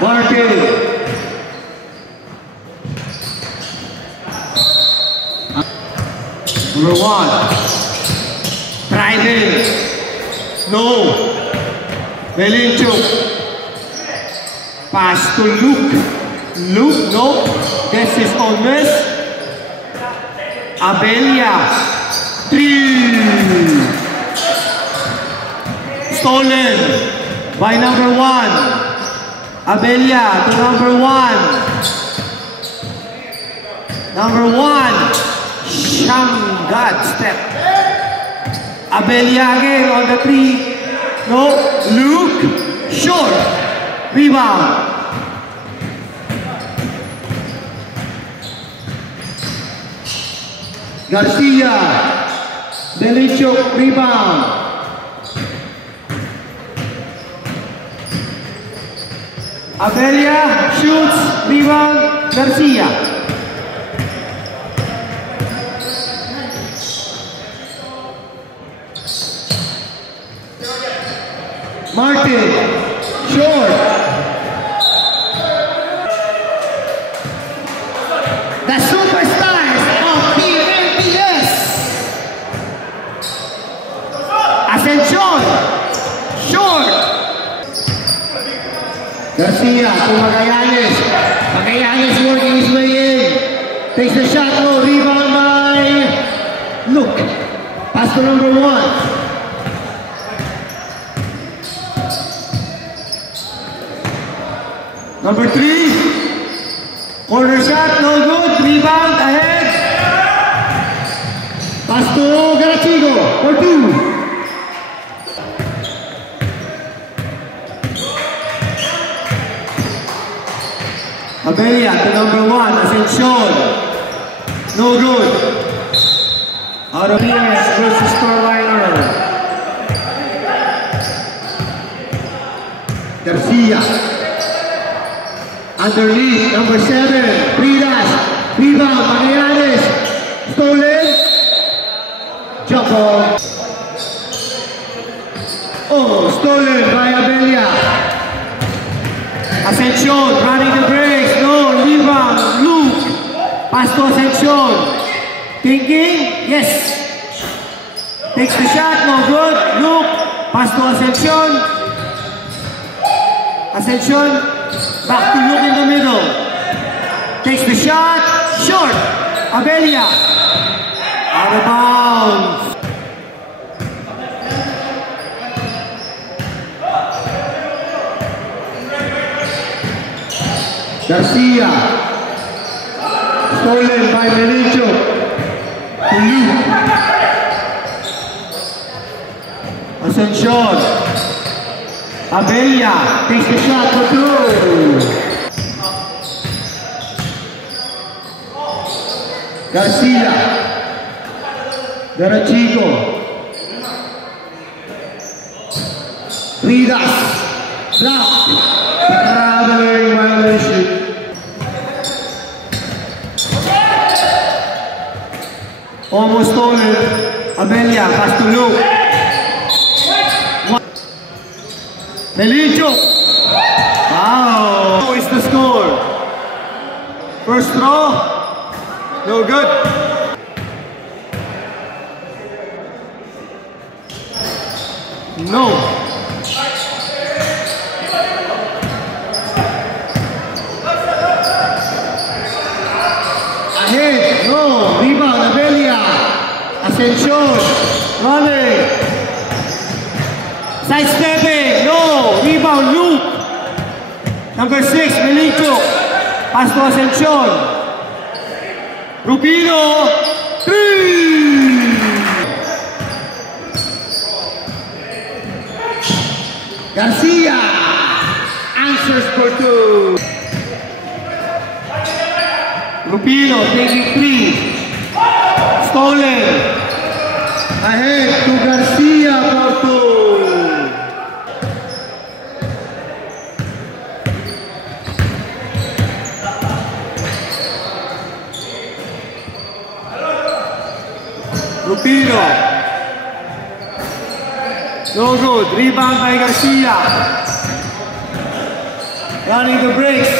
Martin. Number 1. Trident. No. Melinchuk. Pass to Luke. Luke, no. This is on miss. Abelia. 3. Stolen by number 1. Abelia to number 1. Number 1. Shangat step. Abelia again on the 3. No. Luke. Short. Rebound. Garcia. Melinchuk. Rebound. Abelia shoots. Rebound. Garcia. Martin, short. The superstars of the MPS. Ascension, short. Garcia to Magallanes. Magallanes working his way in. Takes the shot, no rebound by Luke. Pass to number 1. Number 3, corner shot, no good, rebound, ahead. Pass to Garachigo, for 2. Abelia to number 1, Ascension, no good. Out of PS versus Starliner. Garcia. Underneath, number 7, Pridas, rebound, Magallanes, stolen, jump ball. Oh, stolen by Abelia. Ascension, running the brakes, no, rebound, Luke, pass to Ascension. Thinking, yes. Takes the shot, no good, Luke, pass to Ascension. Ascension. Back to Luke in the middle. Takes the shot. Short. Abelia. Out of bounds. Garcia. Stolen by Melinchuk. To Luke. Ascension. Abelia takes the shot for 2. Garcia. Garachigo. Pridas. Block. Traveling violation. Almost stolen. Abelia pass to Luke. Melinchuk. Wow. What is the score? First throw. No good. No. Ahead. No. Rebound. Abelia. Ascension. Running. Side stepping. No. Rebound. Luke. Number 6. Melinchuk. Pass to Ascension. Rubino. 3. Garcia answers for 2. Rubino taking 3. Stolen. Ahead to Garcia for 2. Rubino. No good. Rebound by Garcia. Running the brakes.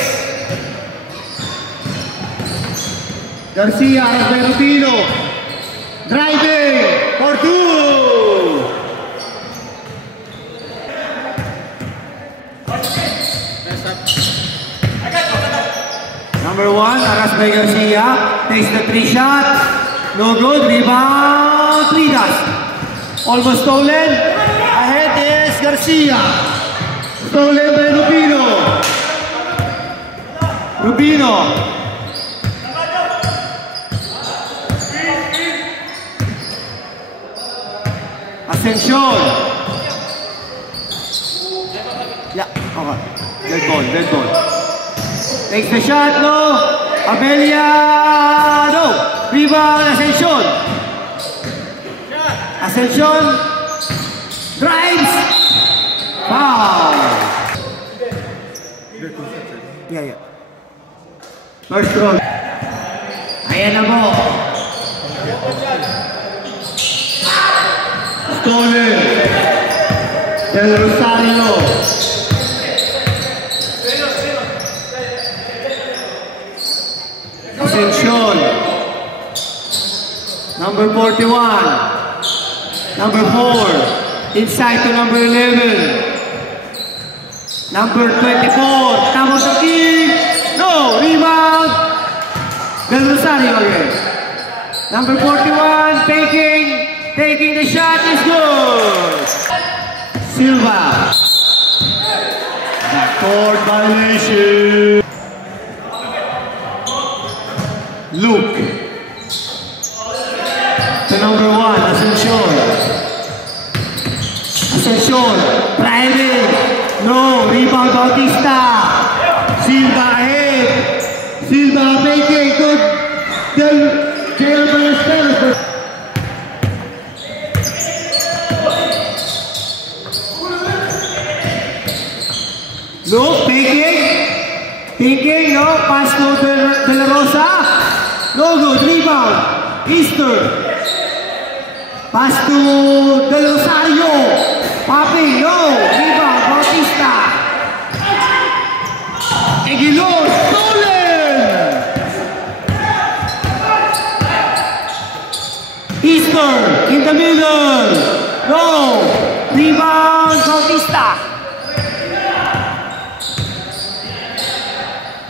Garcia, Rafael Rubino. Driving for 2. Number 1, Arasbe Garcia. Takes the 3 shot. No good. Rebound. 3 dust. Almost stolen. Ahead is Garcia. Stolen by Rubino. Rubino. Ascension. Yeah, okay. Dead ball, dead ball. Takes the shot, no. Abelia, no. Rebound, Ascension. Ascension. Drives. Foul. Yeah. First roll. Ayan na mo. Stolen. Del Rosario. Ascension. Number 41. Number 4. Inside to number 11. Number 24. Top of the key. No. Rebound. Del Rosario again. Number 41. Taking the shot is good. Silva. Backcourt violation. Luke. To number 1, Ascension. Ascension. Driving. No. Rebound Bautista. Silva ahead. Silva making good. J.R. Ballesteros. Luke thinking, no, pass to De La Rosa, no good, rebound, Easter, pass to Del Rosario, popping, no, rebound, Bautista, Aguilar, stolen, Easter, in the middle, no, rebound, Bautista.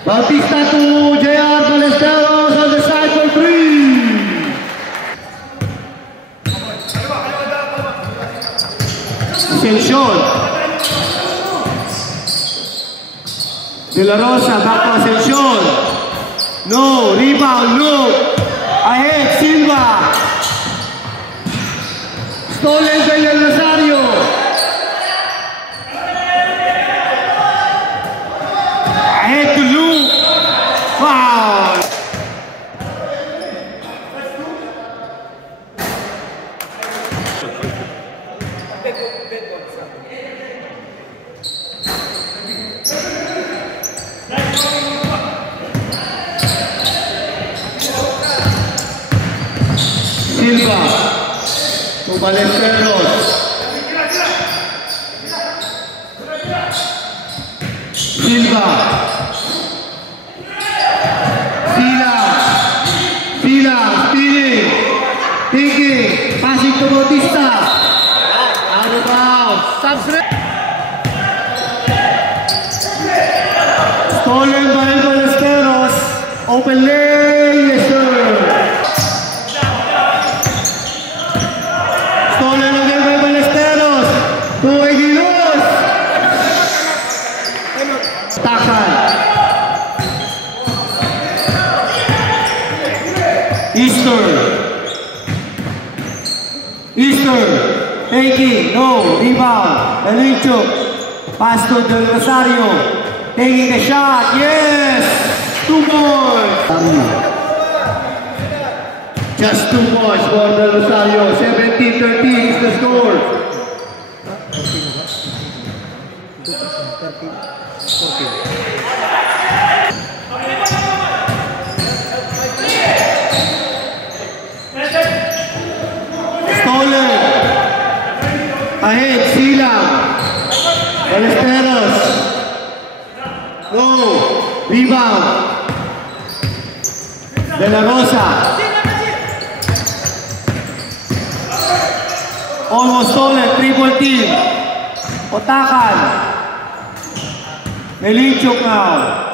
Bautista to J.R. Ballesteros on the side for 3. Ascension. De La Rosa back to Ascension. No, rebound, Luke. Ahead, Silva. Stolen by Del Rosario. Ahead to Luke. Wow. Silva. To Ballesteros. Silva. Speeding, thinking, passing to Bautista. Out of bounds. Stolen by Ballesteros. Open lane, yes sir. Stolen again by Ballesteros. To Aguilar. Takan. Easter, taking, no, rebound, Dalinchuk, pass to Del Rosario, taking the shot, yes, 2 points. Just 2 points for Del Rosario, 17-13 is the score. Ahead, Silang, Ballesteros, No. Rebound. De La Rosa. Almost stolen. Triple team. Otakan. Melinchuk now.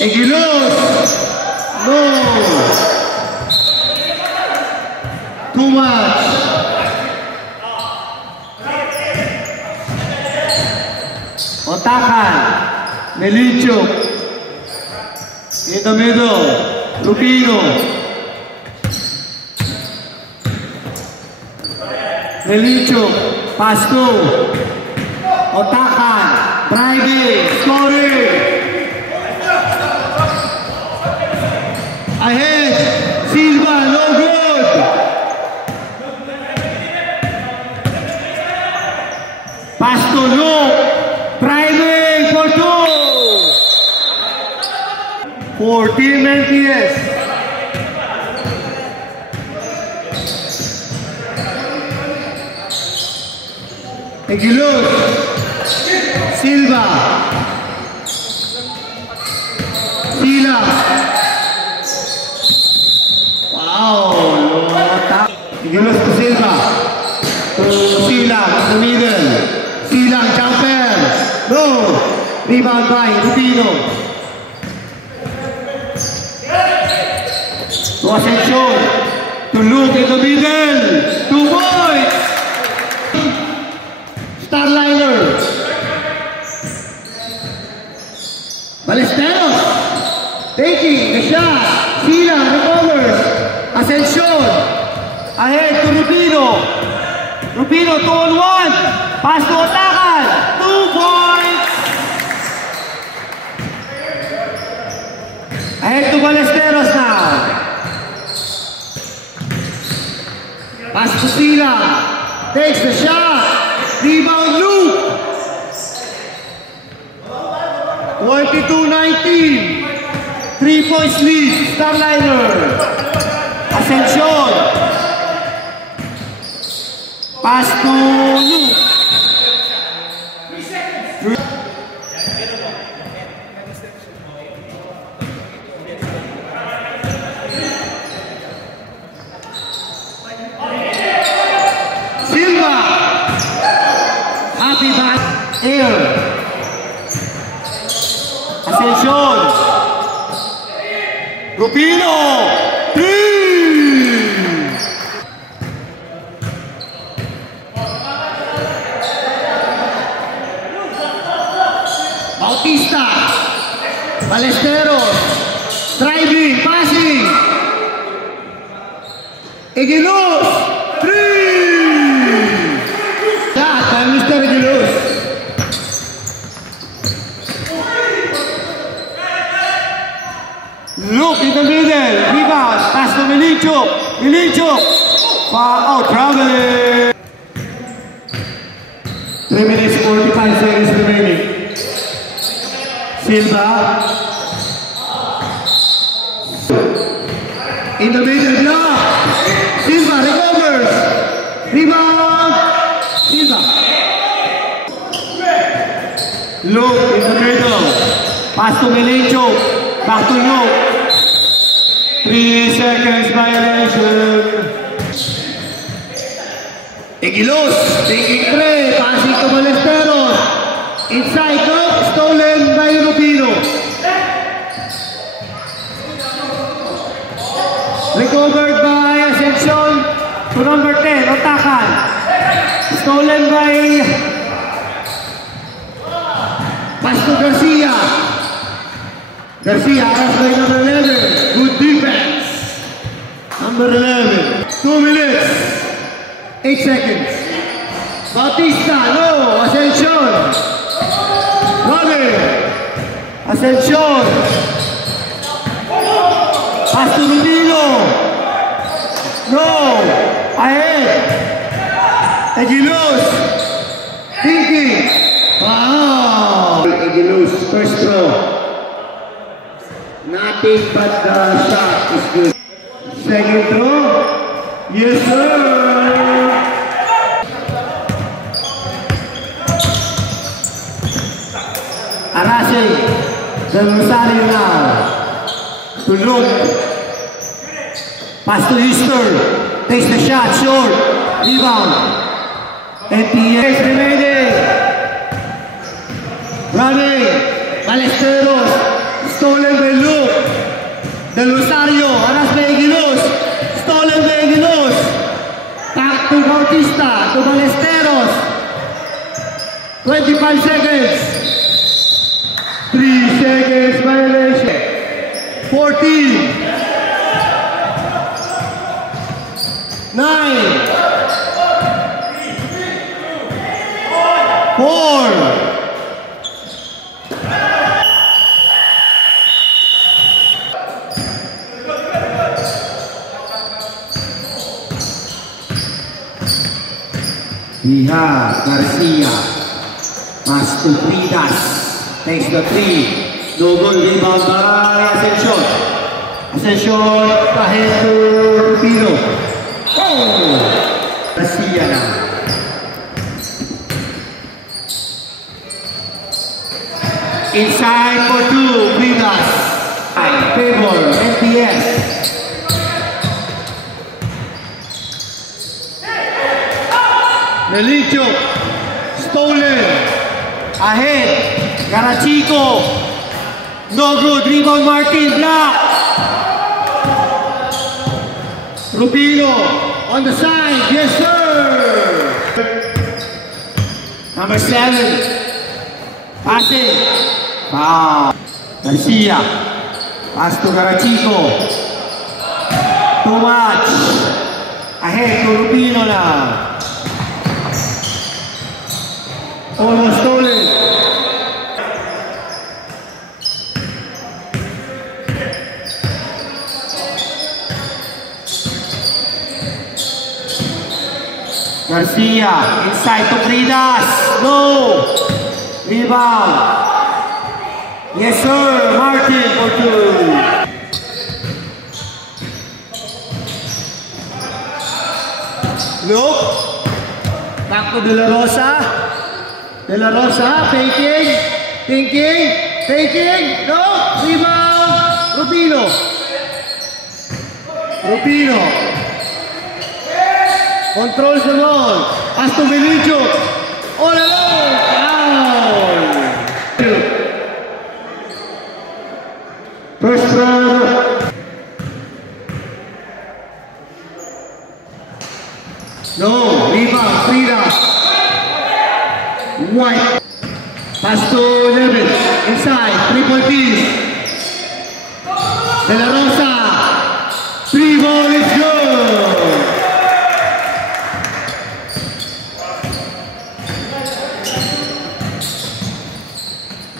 Egilos. No. Too much. Otakan. Melinchuk. In the middle. Rubino. Melinchuk. Pass to. Otakan. Driving. Scoring. Ahead, Silva, no good. Pass to Luke, driving for two. 14 MPS. Egilos, Silva, Sila. Egilos to Silva. To Silang, the middle. Silang, jumper. No. Rebound by Rubino. To Ascension. To Luke in the middle. 2 points. Starliner. Ballesteros. Taking the shot. Silang recovers. Ascension. Ahead to Rubino. Rubino 2-on-1. Pass to Otakan. 2 points. Ahead to Ballesteros now. Pass to Sila. Takes the shot. Rebound Luke. 22-19. 3 points lead. Starliner. Ascension. Pass to Luke. Silva. Happy back. Air. Ascension. Rubino. 3. Bautista, Ballesteros, driving, passing, Egilos, 3! Shot by Mr. Egilos. Look in the middle, rebound, pass to Melinchuk, Melinchuk, out, traveling. 3 minutes 45 seconds remaining. Silva. In the middle block. Silva recovers. Rebound. Silva. Luke in the middle. Pass to Melinchuk. Back to Luke. 3 seconds violation. Egilos. Taking 3. Passing to Ballesteros. Inside up. Stolen by Rubino. Recovered by Ascension to number 10, Otakan. Stolen by Pasto Garcia. Garcia arrest by number 11. Good defense. Number 11. 2 minutes. 8 seconds. Bautista, no. Ascension. Running. Ascension. Pass to Rubino. No. Ahead. Egilos. Thinking. Wow. Egilos, first throw. Not acting, but the shot is good. Second throw. Yes, sir. Arase. Del Rosario now. To Luke. Pass to Easter. Takes the shot. Short. Rebound. NPS remaining. Running. Balesteros. Stolen by Luke. Del Rosario. Aras by Egilos. Stolen by Egilos. Back to Bautista. To Balesteros. 25 seconds. 3 seconds violation. 14. 9. 4. We have Garcia. Pass to Pridas. Takes the 3. No good. Rebound by Ascension. Ascension. Ahead to Pino. Oh! Garcia now. Inside for 2. Pridas. Favor. NPS. Melicho. Stolen. Ahead. Garachico. No good. Rebound Martin. Block. Rubino. On the side. Yes, sir. Number 7. Passing. Foul. Garcia. Pass to Garachico. Too much. Ahead to Rubino now. Almost stolen. Garcia inside to Pridas. No. Rebound. Yes, sir. Martin for 2. Look. Back to De La Rosa. De La Rosa, faking, thinking, faking, no, rebound, Rubino. Rubino. Controls the ball. Pass to Melicho. All alone. Foul. First round. No, rebound, Pridas. White. Pass to Levin. Inside. 3-point piece. De La Rosa. 3 ball is good.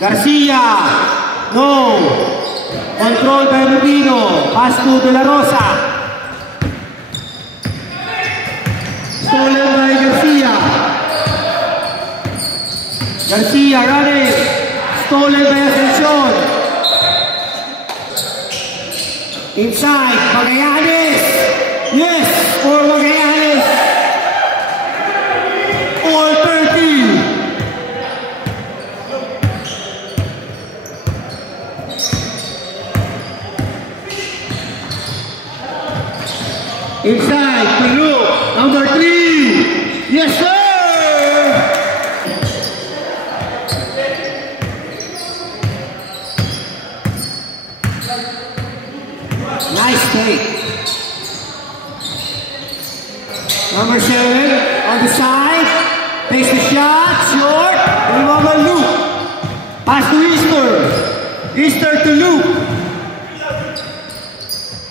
Garcia. No. Control by Rubino. Pass to De La Rosa. Stolen by Garcia. Garcia running. Stolen by Ascension. Inside. Magallanes. Yes. For Magallanes. All 30. Inside to Luke. Number 3. Yes, sir. Nice take. Number 7 on the side. Takes the shot. Short. Rebound Luke. Pass to Easter. Easter to Luke.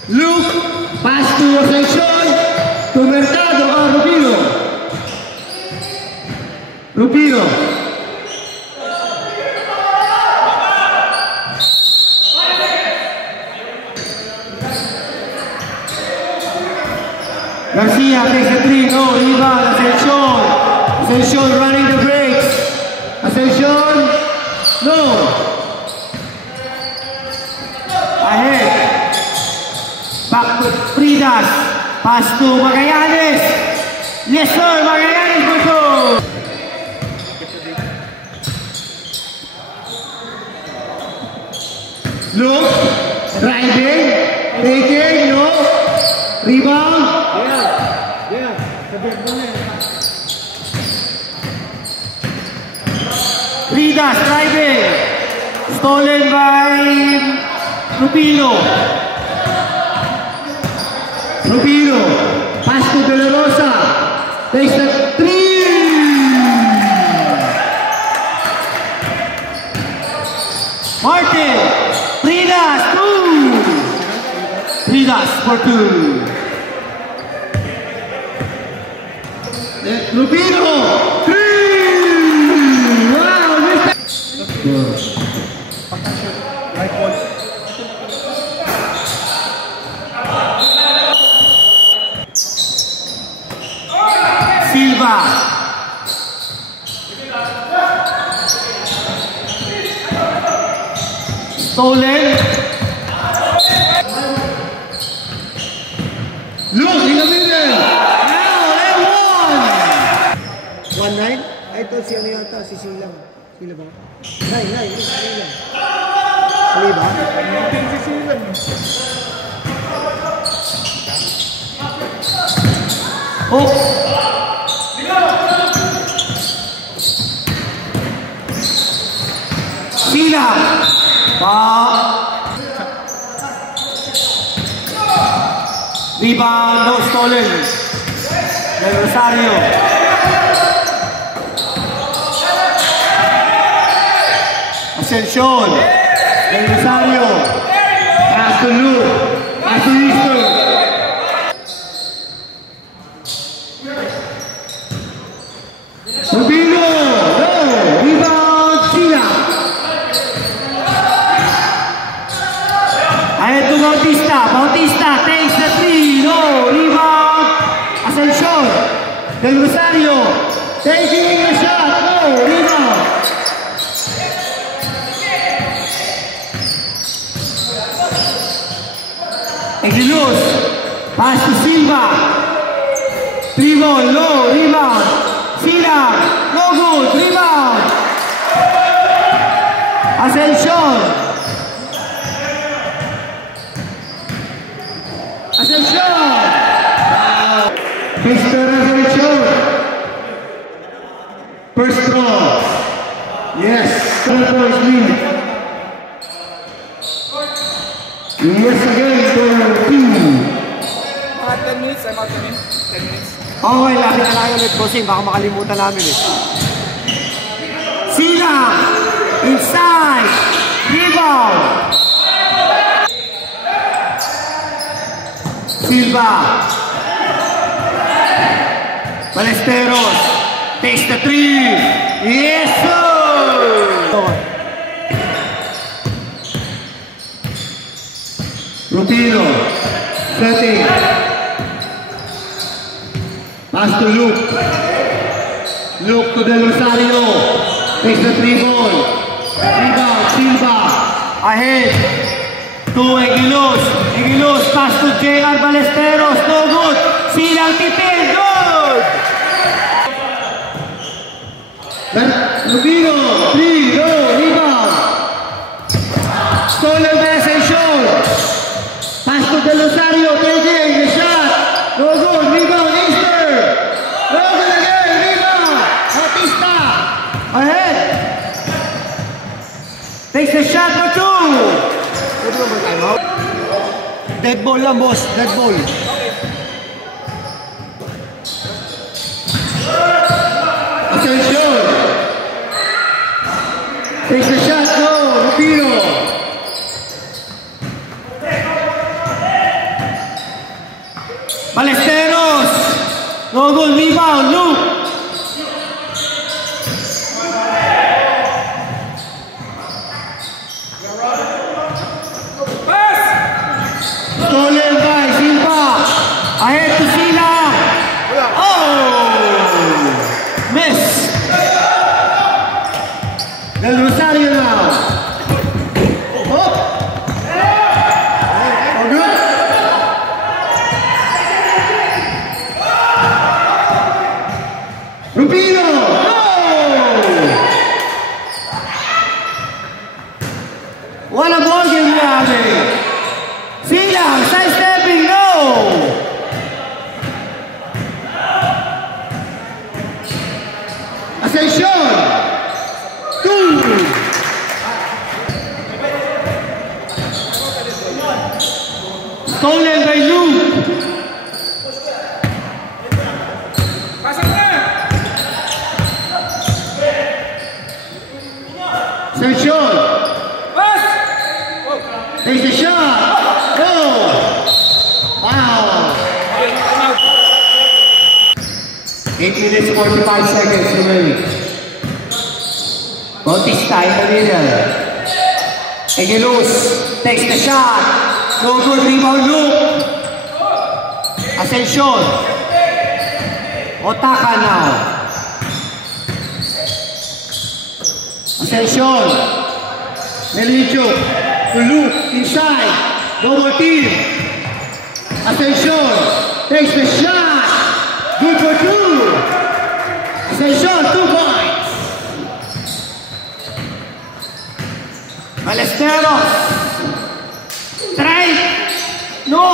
Luke. Pass to Ascension. To Mercado. Rubino. Rubino. Garcia takes the 3, no, rebound, Ascension. Ascension running the breaks. Ascension, no. Ahead. Fridas. Pass to Magallanes. Yes, sir. Magallanes for two. Look. Driving. Taking. No. Rebound. Yeah. Fridas driving. Stolen by Rupino. Pass to De La Rosa. Takes the three. Martin. Fridas, two. Fridas for two. Rupino. Three. Wow. Silva. Stolen. Look in the middle. Now they won. 1-9? Ay, ito si ano yata, si Silang. Sila ba? 9, Silang. Sila ba? Si Silang. Oh. Sila. Rebound, no stolen. Del Rosario. Ascension. Del Rosario. Pass to Luke. Pass to Easter. Rubino. No. Rebound. Sila. Ahead to Bautista takes the three. No. Rebound. Ascension. Del Rosario. Taking a shot. No. Rebound. Egliluz. Pass to Silva. Three ball. No. Rebound. Sila. No good. Rebound. Ascension. Mr. Ascension. First draw. Yes. First lead. Yes again for two. 10 minutes, I'm out 10 minutes. Okay, lapit na Tayo ulit, bossing, baka makalimutan namin eh. Sila. Inside. Rebound. Silva. Balesteros. Takes the three. Yes, sir. Rutino. Setting. Pass to Luke. Luke to Del Rosario. Takes the three ball. Rebound. Silva. Ahead. To Eguiluz. Eguiluz. Pass to J.R. Balesteros. No good. Silang tipid. Good. Rubino. Three. No. Rebound. Stolen by Ascension. Pass to Del Rosario. Taking the shot. No good. Rebound. Easter. No good again. Rebound. Bautista. Ahead. Takes the shot for two. Pwede ba time out? Dead ball lang, boss. Dead ball. Ascension. Takes the shot. No. Rubino. Balesteros. No good. Rebound. Luke. Stolen by Silva. Ahead to Sila. Oh! Miss. Del Rosario now. Oh! Oh, good. Ascension. 2. Stolen by Luke. Ascension. Takes the shot. Go. Wow. 8 minutes 45 seconds remaining. Bautista in the middle. Egelus takes the shot. No good, rebound Luke. Ascension. Otaka now. Ascension. Melichuk to Luke inside. Double team. Ascension takes the shot. Good for 2. Ascension 2 points. Balesteros. Try. No.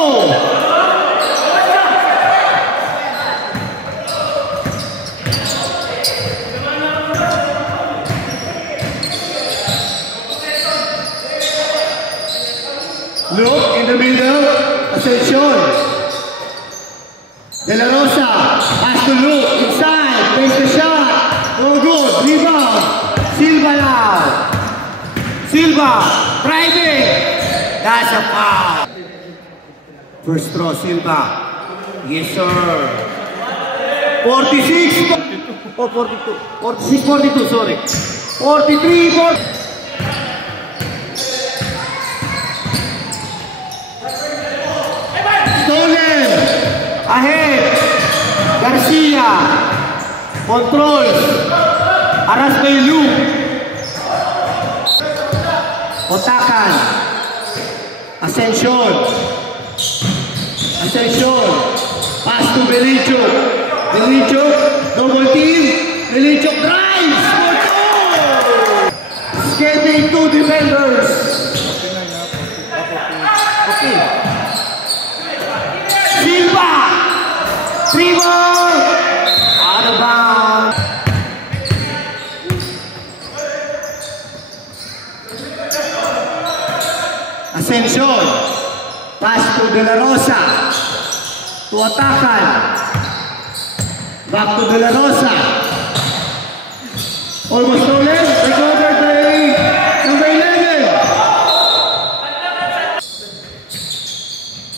Look in the middle. Ascension. De La Rosa has to look inside. Takes the shot. No good. Rebound. Silva now. Silva driving. That's a foul. First throw, Silva. Yes, sir. 46. Oh, 42. 46, 42, sorry. 43, 40. Stolen. Ahead. Garcia. Control. Aras by Luke. Otakan. Ascension. Ascension. Pass to Belichuk. Belichuk. Double team. Belichuk drives. Skating 2 defenders. Okay. Silva. Trevor. Out of bounds. Ascension. Pass to De La Rosa. To Otakan. Back to De La Rosa. Almost stolen. Recovered by number 11.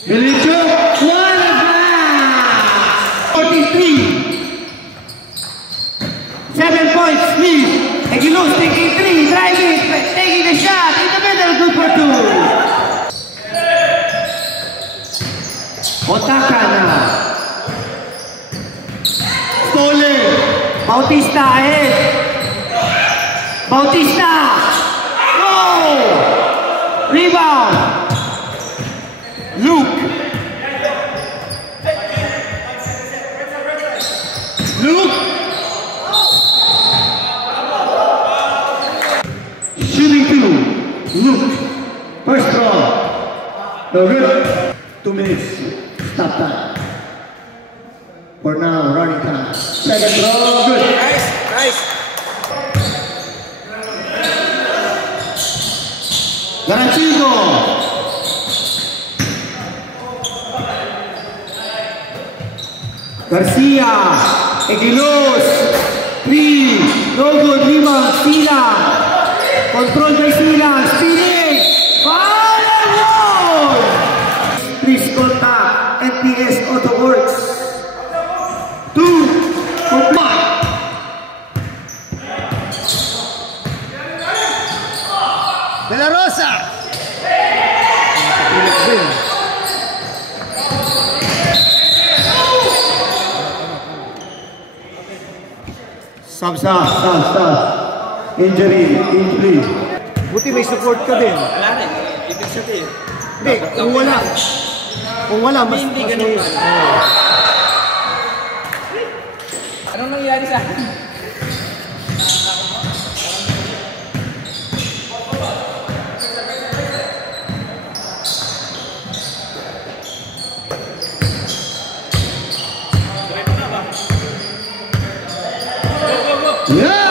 Belichuk. What a blast! 43. 7 points lead. Egelus taking 3. Driving. Taking the shot. In the middle. Good for 2. Otaka now. Stolen. Bautista ahead. Bautista. Go. Rebound. Luke. Luke. Shooting 2. Luke. First draw. No good. 2 minutes. Stop time. For now, running time. Second throw, good. Nice, nice. Garantido. Garcia. Egelus. 3. No good. Rebound. Sila. Control by Sila. Spinning. Foul! Please contact NPS Auto Works. 2 for 1. De La Rosa. Stop. Injury. Buti may support ka din. Wala rin. Ibig sabihin. Hindi, kung wala, mas Hindi ganun. Anong nangyari sa akin? Go, go, go! Yeah!